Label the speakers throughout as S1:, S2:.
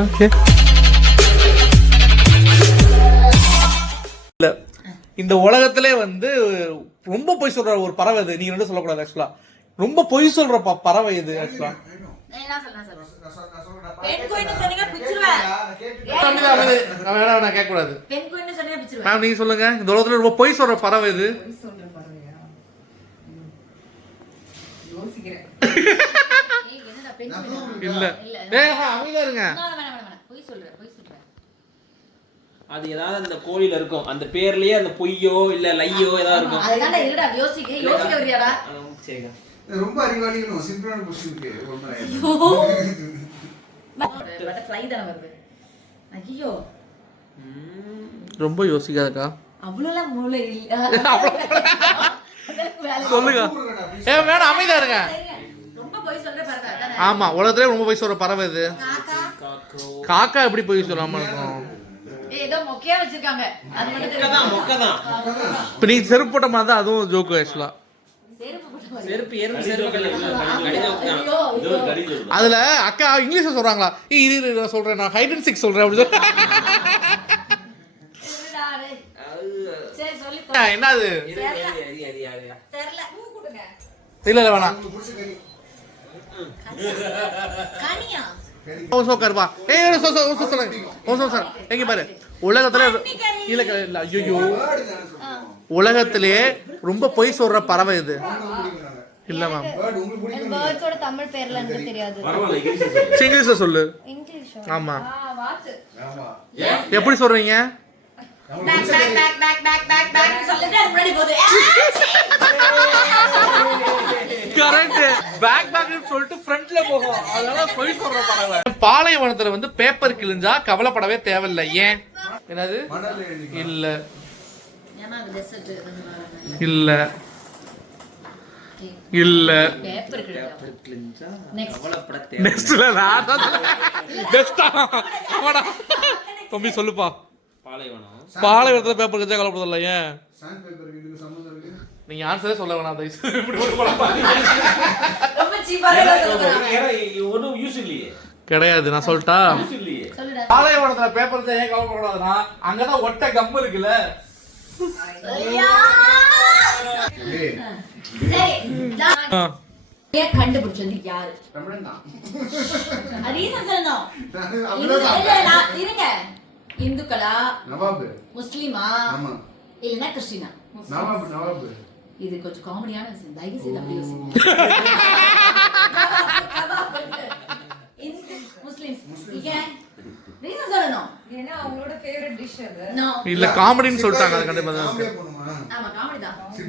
S1: Okay. இல்ல இந்த உலகத்திலே வந்து ரொம்ப பொய் சொல்ற ஒரு பறவை இது நீங்க ரெண்டும் சொல்லக்கூடாது ஆக்சுவலா ரொம்ப பொய் சொல்ற ப- பறவை இது ஆக்சுவலா
S2: என்ன சொல்ல சொல்ல பெண் குயின்னு சொன்னீங்க பிச்சிருவேன்
S1: நான் கேட்க கூடாது
S2: பெண் குயின்னு சொன்னீங்க பிச்சிருவேன்
S1: மேம் நீங்க சொல்லுங்க. இந்த உலகத்துல ரொம்ப பொய் சொல்ற பறவை இது இல்ல.
S2: இல்ல
S1: ஏ அமைதியா இருங்க.
S2: சொல்ற பொய் சொல்ற
S3: அது ஏதாவது அந்த கோழில இருக்கும். அந்த பேர்லயே அந்த பொய்யோ இல்ல லையோ ஏதாவது இருக்கும்.
S2: அதுதான்டா இருடா யோசிக்க யோசிக்க வரியாடா
S4: இது ரொம்ப அறிவாளிகளும் சிம்பிளான கொஸ்டின் இருக்கு
S2: பட்டர்ஃப்ளை தானே வருது. ஐயோ.
S1: ரொம்ப யோசிக்காதக்கா.
S2: அவ்வளோலாம் மூளை இல்ல.
S1: சொல்லுங்க. ஏ வேணாம் அமைதியா இருங்க.
S2: ரொம்ப பொய் சொல்ற அதானே?
S1: ஆமா உலகத்திலே ரொம்ப பொய் சொல்ற பறவை இது.
S2: காக்கா
S1: எப்படி பொய் சொல்லாம இருக்கும்? இப்ப நீ செருப்பு போட்ட மாதிரி தான் அதுவும் ஜோக்கு ஆக்சுவலா. அதுல அக்கா இங்கிலீஷ்ல சொல்றாங்களா? ஏய் இரு இரு, நான் சொல்றேன் நான் ஹைட் சிக்ஸ் சொல்றேன் அப்படி சொல்லி.
S2: இருடா, டேய். சரி சொல்லி
S1: ஆ, என்ன அது
S2: தெரியல. பூ கொடுங்க.
S1: இல்ல இல்ல வேணாம்
S2: கனியா
S1: ஓ சோ கருவா ஏய் ஒரு சோ சோ சோ சொல்லுங்க. ஓ சோ சார் எங்க பாரு. உலகத்துல இல்ல இல்ல ஐயோ உலகத்திலே ரொம்ப பொய் சொல்ற பறவை இது இல்ல மேம்
S5: பேர்ட்ஸோட தமிழ் பேர்ல எனக்கு தெரியாது.
S1: இங்கிலீஷ்ல சொல்லு.
S5: இங்கிலீஷ்?
S1: ஆமா. எப்படி சொல்றீங்க?
S2: Back back back back back back back சொல்லிட்டு முன்னாடி போகுது
S1: கரெக்ட் பேக் பேக் சொல்லிட்டு ஃப்ரண்ட்ல போகும். அதனால பொய் சொல்ற பறவை பாலைவனத்துல வந்து பேப்பர் கிழிஞ்சா கவலைப்படவே தேவையில்ல. ஏன்? என்னது? இல்ல.
S2: ஏன்னா அது டெசர்ட்
S1: இல்ல. இல்ல.
S2: பேப்பர் நெக்ஸ்ட்
S3: கவலைப்பட
S1: நெக்ஸ்ட்ல நான் தான் தம்பி சொல்லுப்பா.
S3: பாலைவனம்.
S1: பாலைவனத்துல பேப்பர் கிழிஞ்சா கவலைப்படல ஏன்?
S4: சாண்ட் பேப்பருக்கு இதுக்கு சம்மந்தம் இருக்கு.
S1: நீங்க ஆன்சரே சொல்ல வேணாம் தயவு. இப்படி ஒரு
S3: ஒன்றும் யூஸ் இல்லையே.
S1: கிடையாது நான் சொல்லிட்டா?
S3: யூஸ் இல்லையே.
S2: சொல்லுடா.
S1: பாலைவனத்துல பேப்பர் ஏன் கவலைப்படாதுன்னா அங்கதான் ஒட்ட கம்பு இருக்குல்ல.
S2: கண்டுபிடிச்சது யாரு?
S4: தமிழன் தான்.
S2: இந்துக்களா?
S4: நவாபு.
S2: முஸ்லிமா?
S4: ஆமா.
S2: இல்லைன்னா கிறிஸ்டினா.
S4: நவாபு நவாபு.
S2: இது கொஞ்சம் காமெடியான விஷயம். தயவு செய்து அப்படி
S1: இல்ல காமெடின்னு சொல்லிட்டாங்க அது கண்டிப்பா தான்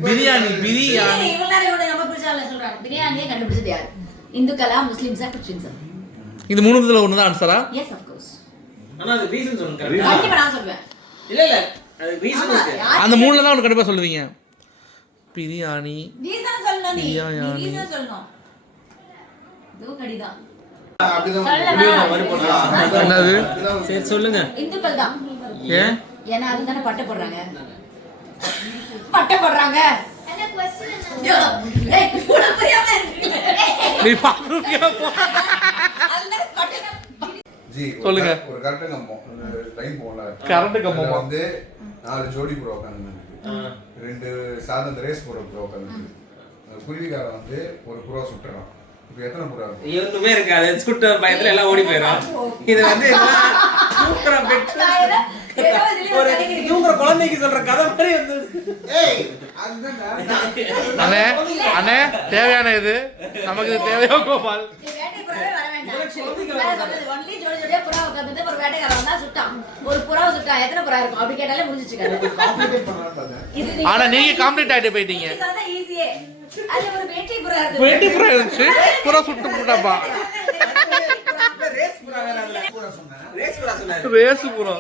S1: பிரியாணி பிரியாணி.
S2: பிரியாணியே கண்டுபிடிச்சது யாரு? இந்துக்களா முஸ்லிம்ஸா கிறிஸ்டின்ஸா?
S1: இது மூணு இதுல ஒண்ணுதான் ஆன்சரா
S2: எஸ் ஆஃப் கோர்ஸ்
S1: அந்த மூணுல தான் கண்டிப்பா சொல்லுவீங்க. பிரியாணி.
S2: ரீசன் சொல்லணும் நீ.
S1: என்னது?
S3: சரி சொல்லுங்க.
S2: இந்துக்கள் தான்.
S1: ஏன்?
S2: ஏன்னா அதுதானே பட்டை போடுறாங்க. பட்டை போடுறாங்க.
S1: நீ
S4: பாக்குறியா போ.
S1: சொல்லுங்க.
S4: கர- ஒரு கரெக்ட் கம்பம். லைன் போகல.
S1: கரண்ட் கம்பமா?
S4: வந்து நாலு ஜோடி புறா உட்காந்து ரெண்டு சாதம் ரேஸ் போற புறா உட்காந்து குருவிக்காரன் வந்து ஒரு புறா சுட்டுறான். இப்போ எத்தனை புறா
S3: ஒண்ணுமே இருக்காது. சுட்ட பயத்துல எல்லாம் ஓடி போயிடும் இது வந்து
S2: இதுலயே
S3: ஒரு. தூக்குற குழந்தைக்கு சொல்ற கதை மாதிரி வந்து
S4: ஏய் அதுதான்
S1: அண்ணே அண்ணே தேவையான இது? நமக்கு இது தேவையோ கோபால்?
S2: ஜோடி ஜோடியா புறா உட்கார்ந்துட்டு ஒரு வேட்டைக்காரன் வந்தா சுட்டான். ஒரு புறாவை சுட்டான். எத்தனை புறா இருக்கும்? அப்படி கேட்டாலே முடிஞ்சுச்சு கதை.
S4: காம்ப்ளிகேட் பண்ணலாம்னு பார்த்தேன்
S2: இது நீ-
S1: ஆனா நீங்க காம்ப்ளீட் ஆயிட்டு போயிட்டீங்க
S2: ஒரு வேட்டை புறா.
S1: வெட்டி புறா இருந்துச்சு புறா சுட்டு போட்டாப்பா
S3: ரேஸ் புறா
S4: புறா
S3: ரேஸ் புறா